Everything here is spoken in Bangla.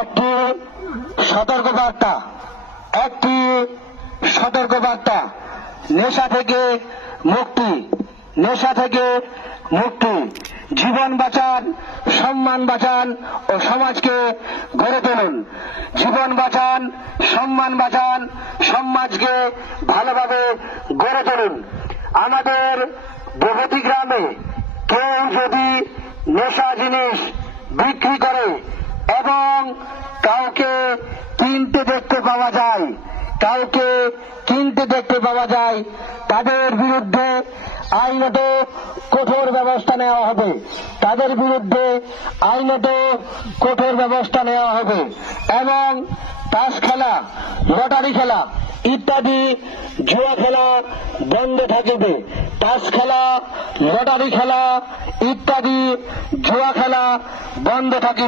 একটি সতর্কবার্তা, একটি সতর্কবার্তা। নেশা থেকে মুক্তি, নেশা থেকে মুক্তি। জীবন বাঁচান, সম্মান বাঁচান ও সমাজকে গড়ে তুলুন। জীবন বাঁচান, সম্মান বাঁচান, সমাজকে ভালোভাবে গড়ে তুলুন। আমাদের বগতি গ্রামে কেউ যদি নেশা জিনিস বিক্রি করে এবং কাউকে কিনতে দেখতে পাওয়া যায়, কাউকে কিনতে দেখতে পাওয়া যায়, তাদের বিরুদ্ধে আইনত কঠোর ব্যবস্থা নেওয়া হবে। তাদের বিরুদ্ধে আইনত কঠোর ব্যবস্থা নেওয়া হবে এবং তাস খেলা, লটারি খেলা ইত্যাদি জুয়া খেলা বন্ধ থাকবে। তাস খেলা, লটারি খেলা ইত্যাদি জুয়া খেলা বন্ধ থাকবে।